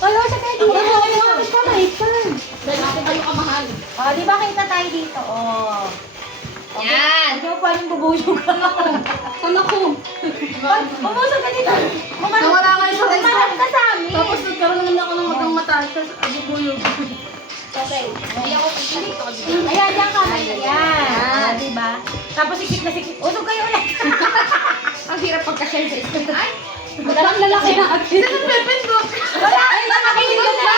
Wala siya kayo dito. Kamay ka. Dahil natin kayo kamahal. O, di ba kita tayo dito? O. Yan. Hindi mo pa rin bubusog ka. Anak ko. Bubusog ka dito. Nawala kayo sa rest. Umarap ka sa amin. Tapos nagkaroon naman ako ng matang mataas. Tapos abubuyog. Okay. Hindi ako pipilit ako dito. Ayan, yan kamay. Ayan. O, diba? Tapos sikip na sikip. Usog kayo ulit. Ang hirap pagka-share sa screen. Ay! Madalang lalaki na at sino nagpependot? Wala, ay, nakakindot na.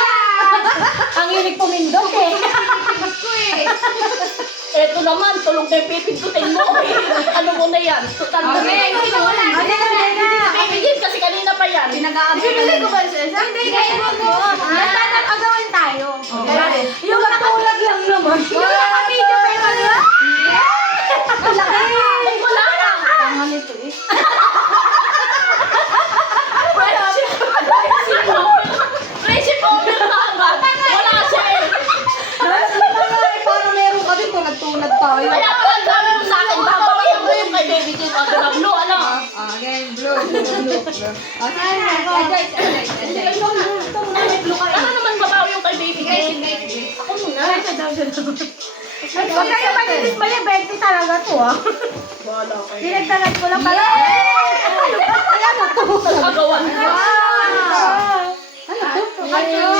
Ang unique pumindot eh. Ko eh. Eto naman, tulog na yung pipindutin mo. Ano mo na yan? Total na rin. Hindi na. Bibigyan kasi kanina pa yan. Bibigyan ko ba siya? Hindi, kaya mo. Basta nag-agawin tayo. Okay. Yung katulad lang naman. Yung naka-video pa yung ano. Ang laki. Wala na. Tama nito eh. Friendship over na agad. Wala siya eh. Para meron ka din tulad tayo. Kaya pala ang dami mo sa akin. Babawayan mo yung kay Baby Jane. Ang na blue, ano? Again, blue. Okay, guys. Ito muna, may blue kayo. Ano naman babaw yung kay Baby Jane? Ako muna. Huwag kayo manilis ba yung 20 talaga to ah. Wala kayo. Dinagdagan ko lang pala. Kaya na to. Agawan. Ano to? Ano?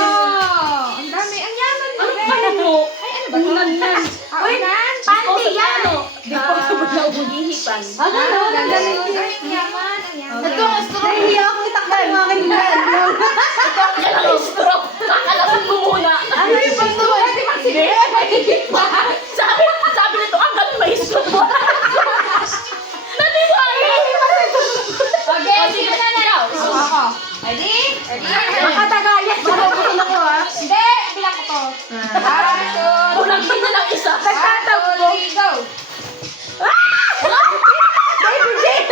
Ang dami. Ang yaman mo. Ano ba mo? Ay, ano ba? Unan yan. Uy, panty yan. Di ko na ubuhihipan. Ano? Ang galing mo. Ang yaman. Ito, nahihiya ako itakpan ng aking brand. Yan ang stroke. Kakalasan mo muna. Ano yung panto mo? Sige. Sabi nito, ang galing may stroke. Naniwala. Okay, sige na na. Ako. Ready? Makatagayan. Mabubutin ako ha. Hindi, bilang ko to. Kulang din na lang isa. Nagtatakbo. Go. Baby Jane!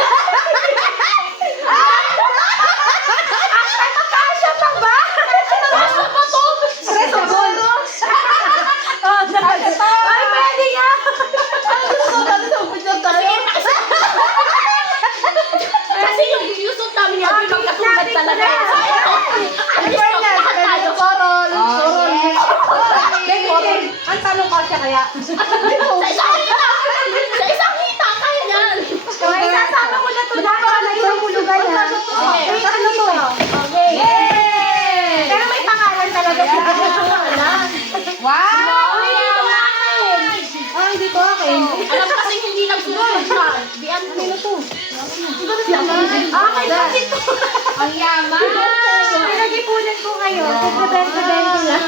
Kasya pa ba? Kasya pa to. Resabol. Ay, pwede nga. Kasi yung yusot namin yan, yung magkatulad talaga. Ang tanong kasya kaya? Sa isang hita, kaya yan. So, isasama ko na ito dahil wala yung hulugan na. Okay. Ano to? Okay. Pero may pangalan talaga. Wow! Ah, hindi ko akin. Alam kasi hindi nagsusunod siya. Diyan ko. Ano to? Okay, kasi ito. Ang yaman! Pinag-ipunan ko ngayon. Nagbebenta-benta lang.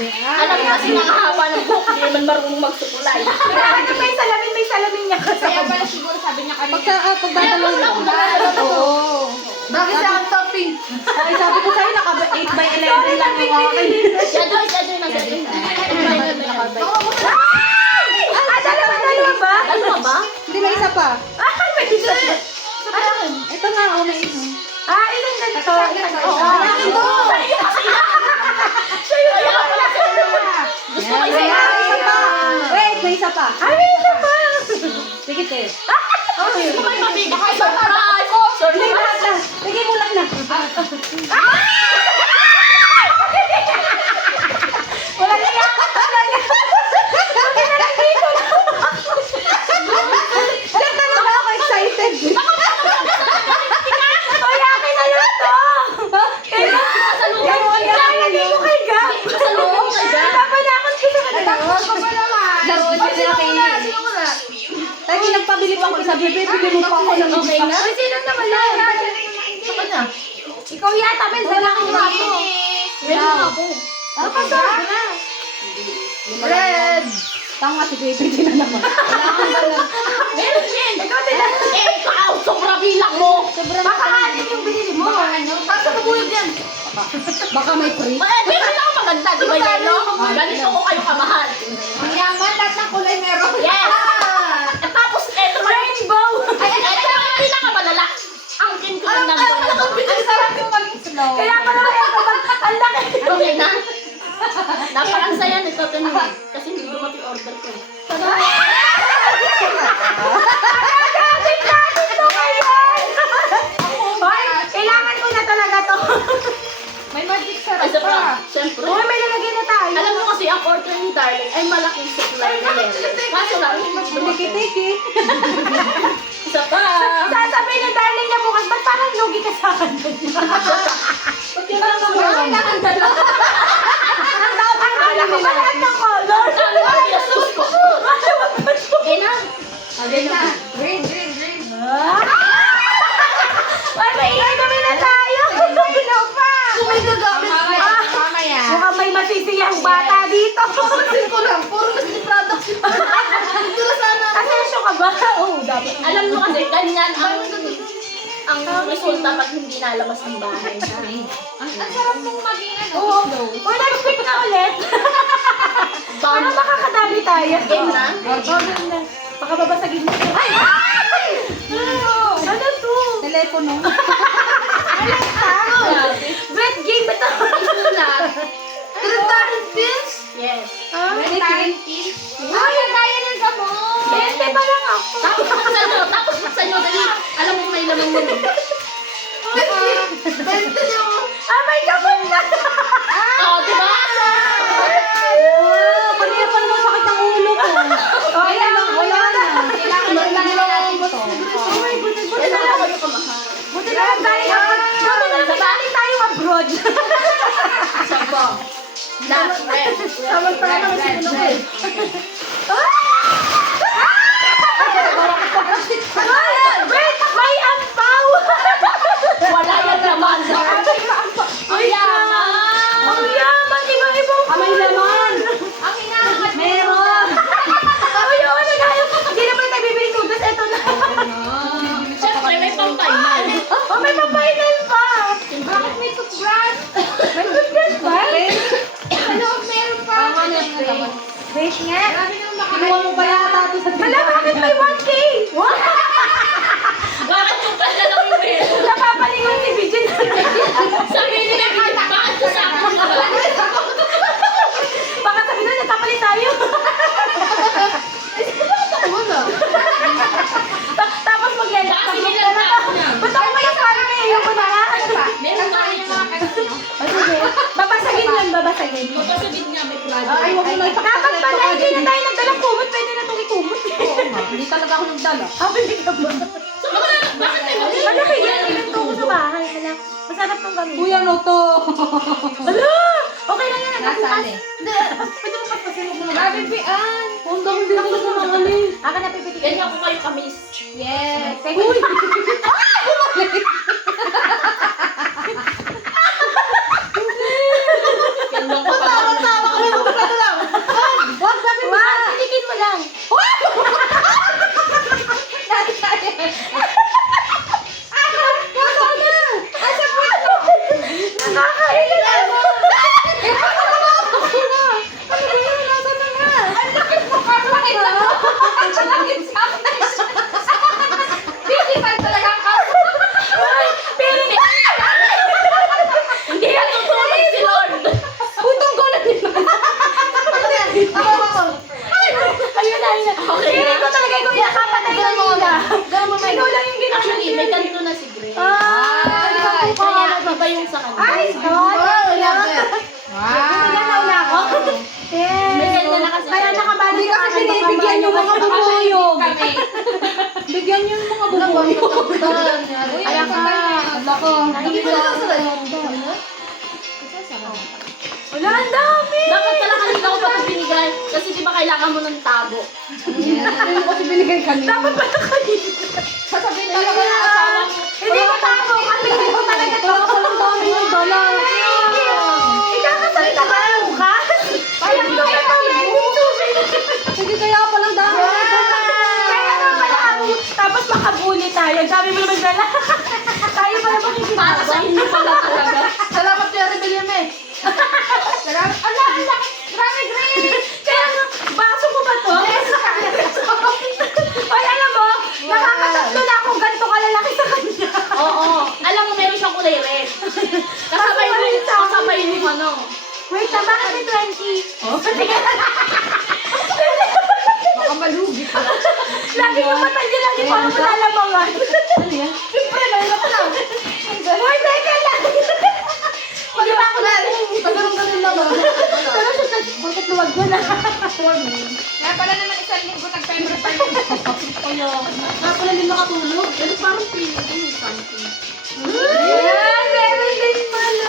Alam mo kasi nakahaba ng buhok, hindi naman marunong magsukulay. Ano may salamin niya kasi. Kaya pala siguro sabi niya kanina. Pagdadalaw Kaya ako nagdadalaw. Oo. Bakit sa ang topping? Ay, sabi ko sa'yo, naka 8 by 11 lang yung akin. Siya doon na sa akin. Dalawa ba? Ano ba? Hindi, may isa pa. May isa pa. Ito nga, may isa. Ilan ganito? Ito! Sa'yo pala sa'yo. Gusto ko isa. Wait, may isa pa. May isa pa. Sige, te. Gusto ko may mabigay. Surprise! Sige, lahat na. Sige mo lang na. Wala na yan. Wala na. Sige na lang dito. Alam na naman ako excited. Ay, akin na lang to. Hindi ko kay Gab. Napanakot ko sa kanila. Laruan ko sila kay Lagi nagpabili pa ako. Sabi, bibili mo pa ako ng Okay na? Ay, sino naman yan? Saka na. Ikaw yata, Ben. Wala akong baso. Meron ako. Napasarap na. Red! Tama si Baby din na naman. Meron din! Ikaw din lang. Ikaw! Sobra bilang mo! Baka anin yung binili mo. Tapos sa bubuyog yan. Baka may free. Meron ako maganda, di ba yan, no? Ganito ko kayo kamahal. Ang yaman, lahat ng kulay meron. Yes! At tapos, eto naman. Rainbow! Ay, eto naman yung pinakamalala. Ang kin ko ng number. Ang sarap yung maging slow. Kaya pala ang laki. Okay na? Naparang saya nito, Tony. Kasi hindi dumating order ko. Gagawin natin to ngayon. Hoy, kailangan ko na talaga to. Isa pa, siyempre. Uy, may lalagay na tayo. Alam mo kasi ang order ni Darling ay malaking supply na yelo. Kaso lang, Tiki-tiki. isa pa. Sasabihin ng darling niya bukas, ba't parang lugi ka sa akin? Ba't yun lang ako? Ang dalawa. Akala ko ba lahat ng color? Sabi ko, binastos ko. Okay na. Okay na. Green. Ay, maingay kami na tayo. Ano pa? Kung may gagamit pa. Mukhang may masisiyang bata dito. Pansin ko lang, puro kasi products yung ito na sana. Kasensyo ka ba? Oo, dapat. Alam mo kasi, ganyan ang resulta pag hindi nalabas ng bahay. Ang sarap mong maging ano. Oo. Uy, next week na ulit. Para makakadami tayo. Game na? Oo, game na. Baka babasagin mo. Ay! Ano to? Telepono. Alexa! Bread game ba ito? Isulat. Trintahan pills? Yes. Trintahan pills? Ay, kaya ng gamot. Bente pa lang ako. Tapos buksan nyo, dali. Alam mo may lamang mo. Bente niyo. Ah, may gamot na. Oh, diba? Kanina pa naman sakit ang ulo ko. Okay lang, wala na. Kailangan lang natin ito. Oh my goodness, buti na Kailangan lang. kayo kamahal. Buti na lang galing tayo abroad. Sabo. Last red. Samantala naman si Pinong eh. Wait! May ampaw! Wala yan naman. Ang yaman! Ang yaman! Ibang-ibang may laman! Ang hinahangat mo. Meron! Ay, oo na tayo! Hindi naman tayo bibili noodles. Ito na! Siyempre, may pampainan. Oh, may pa-final pa! Bakit may toothbrush? May toothbrush ba? Sa loob meron pa. Wait nga! Grabe naman Kinuha mo pa yata ito sa hala, bakit may 1K? What? Bakit yung kanya lang yung meron? Napapalingon si Bijan. Sabihin nila, bakit ko sa akin na ba? Baka sabi na, nagkapalit tayo. Tapos mag-lala. Kasi nilala ako niya. Ba't ako may 1K? Yung ko na nga. Meron pa rin yung mga kasi, no? O sige, babasagin lang, babasagin. Magpasabid niya, may project. Ay, wag mo na ipakita. Dapat pala, hindi na tayo nagdalang kumot. Pwede na itong ikumot. Hindi talaga ako nagdala. Hindi ka ba? So, bakit may mag- Ano kaya ilan ko sa bahay? Hala, masarap tong gawin. Kuya, no to. Hala! Okay lang yan. Nasaan eh? Hindi, pwede mo paspasin mo muna. Grabe, Pian. Ang dami din ako sa mga alin. Akin na pipitikin. Ganyan ko kayo kamis. Yes. Uy! Ganyan ko pa. Wag, sabi mo sa pilikin mo lang. Nakakailan mo! Hindi na tutulog si Lord. Ayun na. Feeling ko talaga kung nakapatay na nila. Ikaw lang yung ginagawa. Actually, may ganito na si Grace. Ah! Kaya iba yung sa kanya. Ay, God! Bigyan na una ako. Yes. May ganyan na kasi. Kaya nakabalot Hindi ka kasi binibigyan yung mga bubuyog. Bigyan yung mga bubuyog. Kaya ka. Ako. Wala, ang dami! Bakit pala kanina ko pa binigay? Kasi di ba kailangan mo ng tabo? Kasi binigay kanina. Dapat pala kanina. Sasabihin talaga ng asawa mo. Hindi ko tabo. Kapigil ko talaga to. Ang dami ng dala. Ikakasalita ka ng bukas? Kaya ko kaya pa Sige, kaya palang dami. Kaya nga pala ako. Tapos makabuli tayo. Sabi mo naman dala. Tayo pala Para sa makikinabang. inyo pala talaga. Salamat, Kuya Rebellion eh. Salamat. Ala, ang laki. Grabe, Grace. Kaya nga, baso mo ba to? Ay, alam mo, nakakatatlo na akong ganito kalalaki sa kanya. Oo. Alam mo, meron siyang kulay red. Kasabay mo ano. Wait, na bakit may 20? Oh? Baka malugi ka. Lagi yung mata niya, lagi pa ako lalamangan. Siyempre, mahirap lang. Uy, teka lang. Hindi ba ako storm eh. Kaya pala naman isang linggo nag-pepper pa yun. Kaya, nga pala hindi makatulog. Pero parang feeling ko may something. Yan! Meron din pala.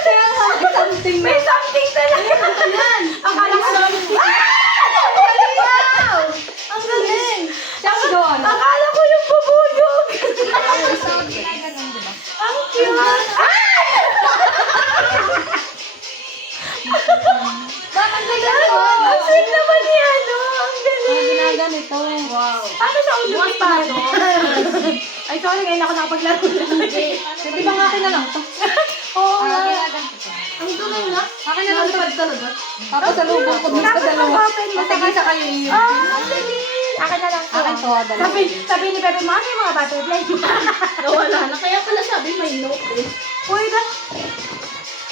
Kaya nga, may something May something talaga. Yan! Akala ko naman. Wow! Ang galing! Siyang doon. Akala ko yung bubuyog. Ang cute. Bakit ang galing ko? Ang sweet naman ni ano. Ang Ang galing. ginaganito. Wow. Ano sa ulo Bukas pa na to. Ay, sorry. Ngayon ako nakapaglaro. Di ba nga akin na lang to? Oo nga. Ang galing na. Akin na lang to. Talaga. Tapos sa lubong ko dun sa Tapos dalawa. open mo. Kasi isa kayo yun. Ah, ang galing. Akin na lang to. Akin to, dalawa. Sabi ni Pepe, mga yung mga butterfly. Nawala na. Kaya pala sabi may note eh. Uy, na.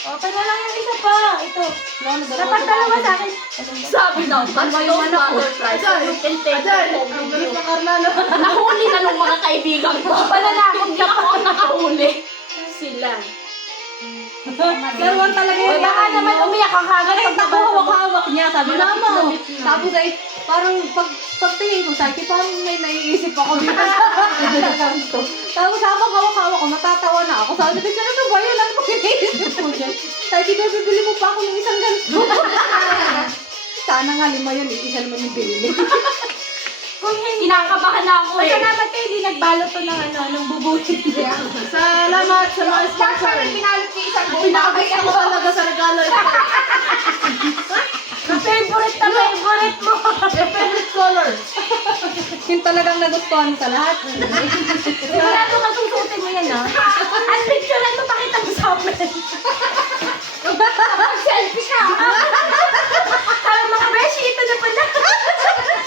Open na lang yung isa pa. Ito. Dapat Dapat dalawa sa akin. Sabi daw, but Ano yung don't anak ko? butterfly. So you can take it home with you. Carmelo. Nahuli ka nung mga kaibigan ko. Pananakot Hindi ako ang nakahuli. Sila. Laruan talaga Uy, yun. baka naman umiyak ang kagad Ay, pag tako hawak-hawak niya. Sabi na mo. Tapos ay, parang pagtingin ko sa akin, parang may naiisip ako dito sa kanto. Tapos habang hawak-hawak ko, matatawa na ako. Sabi ko, ano ba yun? Ano ba iniisip mo dyan? Sabi ko, bibili mo pa ako ng isang ganito. Sana nga 5 yun, isa naman yung bili. Kung hindi, Kinakabahan na ako eh. Pasalamat kayo, hindi nagbalot to ng ano, ng bubutin. Salamat sa mga Sponsor. Pinalot ko isang buo. Pinakabay ako talaga sa regalo. Favorite na favorite mo. Favorite color. Yung talagang nagustuhan sa lahat. Sigurado ka susutin mo yan, ha? At picture ito, pakita mo sa amin. Selfie ka, ha? Sabi mga beshi, ito na pala.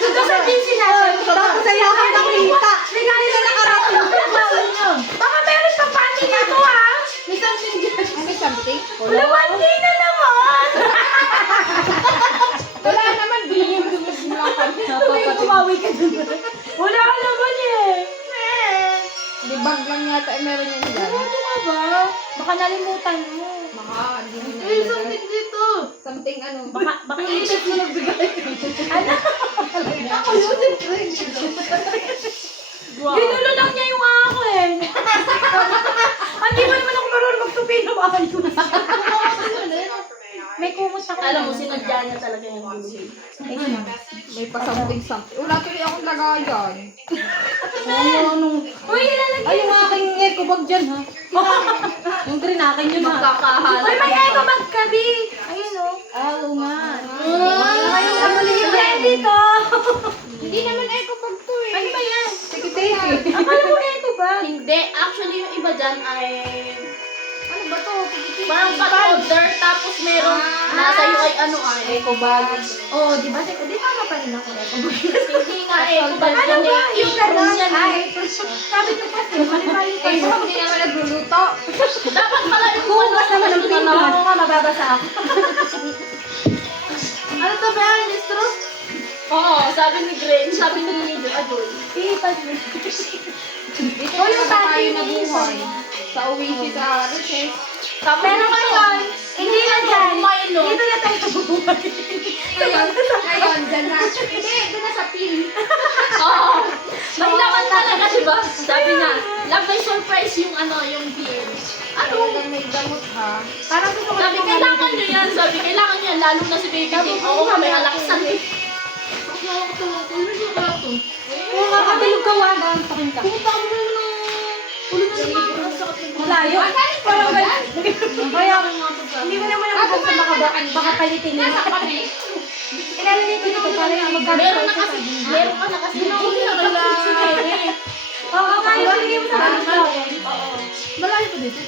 Ito sa GC natin. Tapos ay ako nakita. Regalo na nakarating. Baka meron pang panty dito, ha? May something dyan. May something? Wala, 1K na naman. Wala naman. Bilim-bilis mo lang kami. Tuwing bumawi ka dun. Wala naman eh. Di bag lang yata ay meron yan dyan. Ano ka ba? Baka nalimutan mo. Ay, something dito. Something ano. Baka iisip mo nagbigay. Ano? Ako yun, siyempre. Ginulo lang niya yung akin. Hindi mo naman ako marunong magtupi ng ayos. May kumot ako. Alam mo, sinadya niya talaga yung music. May pa something. Wala tuloy akong lagayan. Uy, ilalagay. Ay, yung aking eco bag dyan, ha? Yung green akin yun, ha? Magkakahala. Uy, may eco bag kabi. Ayun o. Ah, oo nga. Ayun, ang maliit dito. Hindi naman eco bag to, eh. Ano ba yan? Tiki-tiki. Akala mo eco bag. Hindi. Actually, yung iba dyan ay Ano ba to? Tiki-tiki. parang pat-holder, tapos meron nasa iyo ay ano ay. Eco bag. Oh, di ba? Di tama pa rin ako eco bag. Hindi nga eh. Bag Ano yan ba? eh. Yung gano'n? Ay, sabi niyo kasi, mali-mali Eh, kayo. hindi naman nagluluto. Dapat pala yung Hugas naman ng pinggan. Oo nga, mababasa ako. Ano to ba yan? Straw? Oo, sabi ni Gren, sabi ni Adoy. Ipan mo. Dito O, yung na tayo pati nabuhay. Sa Oasis, sa Riches. Pero ngayon, hindi na dyan. Milo. Dito na tayo nabubuhay. Ngayon, dyan na. Hindi, doon na sa pin. Oo. May laman talaga, di ba? Sabi na, love by surprise yung ano, yung beer. Ano? Lang may damot, ha? Parang gusto ko Sabi, kailangan nyo yan. Sabi, kailangan nyo yan. Lalo na si Baby King. Oo, may alaksan eh. Oo, makabilog ka, wala. Sakin ka. Malayo. Parang ganyan. Kaya, Hindi mo naman ako baka palitin nila. Ilalagay ko dito para yung magkano. Meron na kasi. Meron ka na kasi. Hindi na kailangan eh. Oo, kaya ilalagay mo sa kanila. Oo. malayo pa dito.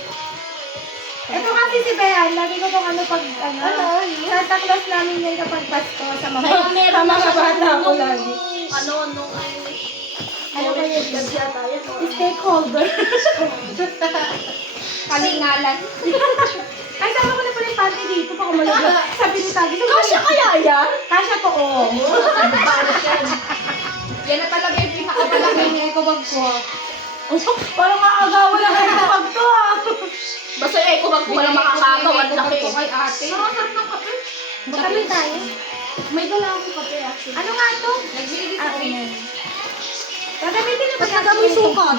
Ito kasi si Bean, lagi ko tong ano pag Santa Claus namin yan kapag Pasko sa mga Kaya meron na mga siya bata ko nung- lagi. Ano, nung Ano ba yun? yata yun. Stakeholder. Kalingalan. Ay, sama ko na pala yung panty dito. Baka malagay. Sabi ni Tagi. Kasya kaya yan? Kasya po, oo. Yan na talaga yung pinakamalaki ng eco bag ko. Parang maagawa lang kayo kapag to ah. Basta eh, kung walang makakagawa laki. kay ate. Nakasarap ng kape. Magkabili tayo. May dala akong kape actually. Ano nga ito? Nagbili din Ah, ako. yan. Gagamitin na ba Ba't nagamoy sukat?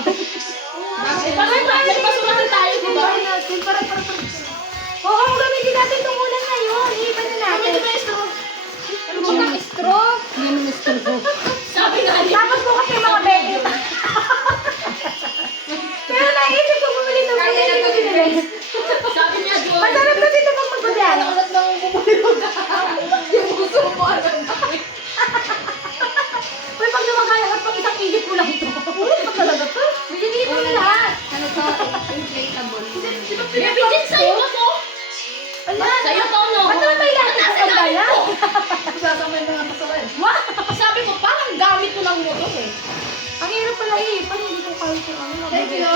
Bakit nagpasukan tayo, di ba? Oo, gamitin natin itong ulan na yun. Iiban na natin. Ano ba ng straw? Yan ang mister ko. Sabi nga niya. Tapos bukas yung mga baby. Pero naisip ko bumili ng Kaya na to din, guys. Sabi niya, Joy. Masarap kasi ito pag magbabiyan. Ulat lang ang bumuli mo. Yung gusto mo alam na. Uy, pag lumagaya ka, pag isang init mo lang ito. Ulit pa talaga to. Binili mo na lahat. Ano to? Inflatable. Baby, din sa'yo ba to? Ala. Sa'yo to, no? Ba't naman tayo natin Nasa sa ilalim bayan? ko. Sasamay na nga sa red. Sabi ko, parang gamit ko lang motor eh. Ang hirap pala eh. Paano hindi ko kahit yung ano? Thank you.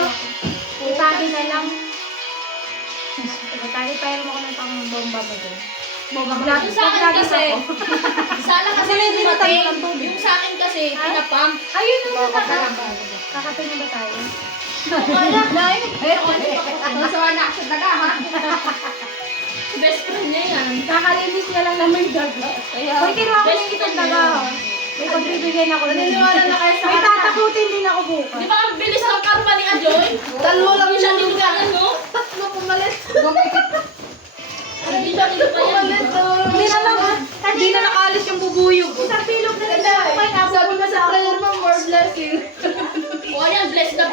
Itagi na lang. Itagi pero mo ko ng pang-bomba mo doon. Bomba mo Yung sa akin kasi, sana kasi Hindi na dumating. tayo ng tubig. Yung sa akin kasi, pinapump. Ayun yung Kakape na ba tayo? Wala, dahil. Masawa na action daga ha. Best friend niya yan. Kakalinis niya lang na may daga. Kaya, Uy, kinuha ko best yung isang friend daga. niya. Ha? May pagbibigyan ako. Naniniwala na kayo sa May kanta. tatakutin din ako bukas. Di ba ang bilis ng karma ni Ajoy? Dalawa lang Hindi siya nilugayan, no? Tatlo pumalit. Hindi siya nilugayan. Hindi na lang. Hindi na nakaalis yung bubuyog. Isang pilog na rin ako kay Apo. Sabi mo sa prayer mo, more blessing. O yan, bless ka,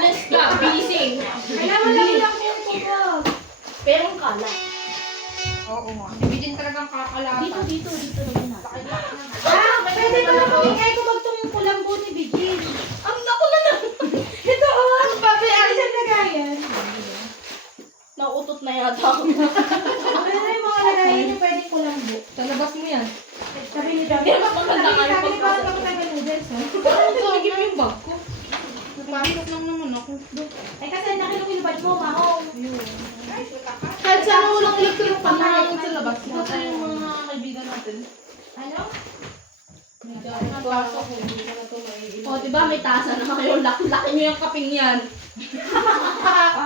bilising. Kailangan lang lang yung kuko. Pero ang kala. Oo nga. Ibigin talagang kakalapan. Dito naman natin. Ah, pwede ba na pamigay ko magtong kulambo ni Bigin? Ang naku na lang. Ito, oh. Papi, alisan na gayan. Nauutot na yata ako. Ano na yung mga lagayin na pwedeng kulambo? Sa labas mo yan. Sabi ni Dami. Pero mas maganda nga yung Sabi ni Dami, pagkasa. ako taga noodles, oh. Parang tawagin mo yung bag ko. Napasok lang naman ako. Ay, kasi nakinukilubad mo, maho. Kahit sana walang electric pa na sa labas. Ito yung mga kaibigan natin. Ano? Pasok ko, hindi ko na ito maiinom. O, diba may tasa na kayo. Laki nyo yung kaping yan.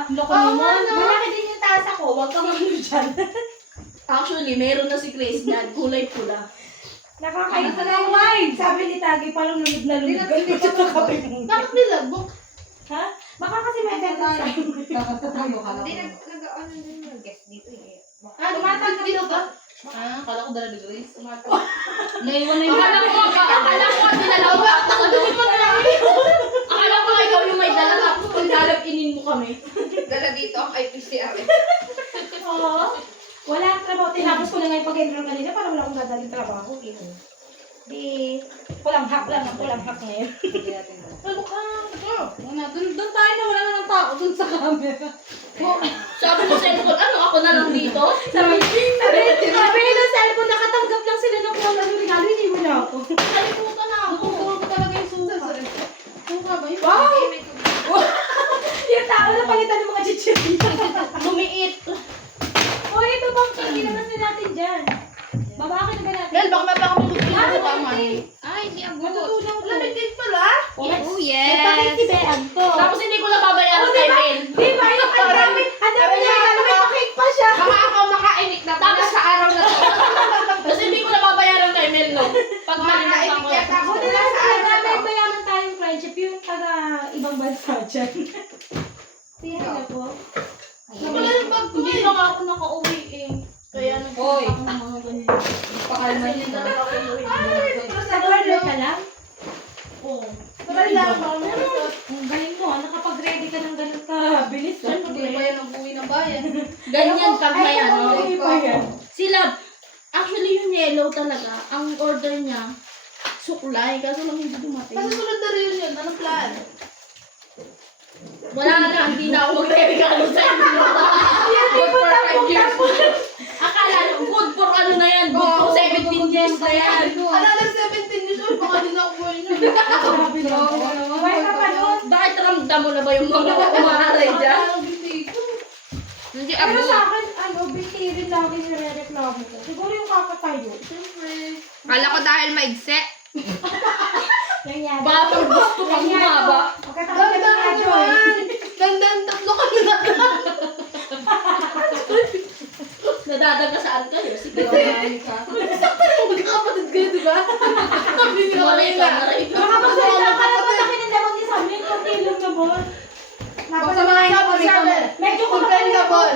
Loko Oo, naman. malaki din yung tasa ko. Huwag kang ano dyan. Actually, meron na si Chris niyan. Kulay pula. Nakakait na ng wine. Sabi ni Tagi, parang lumig na lumig. Ganito sa kape mo. Bakit nilagbo? Ha? Baka kasi may tendon sa Dapat tayo ka lang. nag-ano din yung guest dito eh. tumatanggap dito ba? Ah, kala ko dala degrees. Naiwan na yung Akala ko, dinalaw ko ako doon. Akala ko ikaw yung may dala tapos kung lalaginin mo kami. Dala dito ang IPCR. Oo. Wala ang trabaho. Tinapos ko na nga yung pag-enroll kanina para wala akong dadaling trabaho. Di, pulang hap lang ang pulang hap ngayon. Ano ka? Doon tayo na wala na ng tao doon sa camera. Sabi ko sa cellphone, ano ako na lang dito? sabi ng cellphone, nakatanggap lang sila ng kung ano regalo, hindi mo na ako. Nalimutan na ako. Nakukuha ko talaga yung suka. Suka ba yun? Wow! Yung tao na palitan ng mga chichirita. Lumiit. O, ito bang kinabas na natin dyan? Babakin na ba natin? Mel, baka mapakamulit Ah, sa tama. Ay, hindi ako. Matutunan ko. Wala din pala. Yes. Oh, May pakikibaan ko. Tapos hindi ko na babayaran Oh, kay diba? Mel. Di ba? Yung ang dami niya regalo, may pakik pa siya. Baka ako makainik na pala sa araw na to. Kasi hindi ko na babayaran kay Mel, no? Pag malimutan ko. Makainik yata ako Buti na talaga, may mayaman tayong friendship, yung taga ibang bansa dyan. Tingnan po. Wala yung bag ko Hindi eh. na nga ako nakauwi eh. Kaya Hoy. nagpunta ako ng mga ganyan. Pakalma Kasi yun. talaga ako uwi. Nag-order ka lang? Oo. Wala lang. Ang galing mo, nakapag-ready ka ng ganun ka-bilis. Hindi pa yan ang buwi ng bayan. Ganyan pag may ano. Ay, pa yan. Sila, actually yung yellow talaga, ang order niya, suklay, kaso lang hindi dumating. Kasi sunod na rin yun. Anong plan? Wala na, hindi na ako magre-regalo sa inyo. Good for 5 years. Akala nyo, good for ano na yan, good for 17 years na yan. Another 17 years old, baka din ako buhay na. Grabe naman. Buhay ka pa doon. Bakit ramdam mo na ba yung mga umaaray dyan? Hindi Pero sa akin, ano, bitirin lagi nire-reklamo ko. Siguro yung kakatayo. Siyempre. Kala ko dahil maigse. Nangyari. Baka pag gusto pang humaba. Pagkatapos Ganda na naman. Ganda, tatlo kami na. Nadadagasaan kayo. Sige. Magkakapatid kayo, di ba? Sabi nila Maray kanina. ka, maray ka. Makapagsalita ka na ba na kinindamang ni Sabi? Kunti lang na ba? Baka sa mga Sabi, Medyo dependable.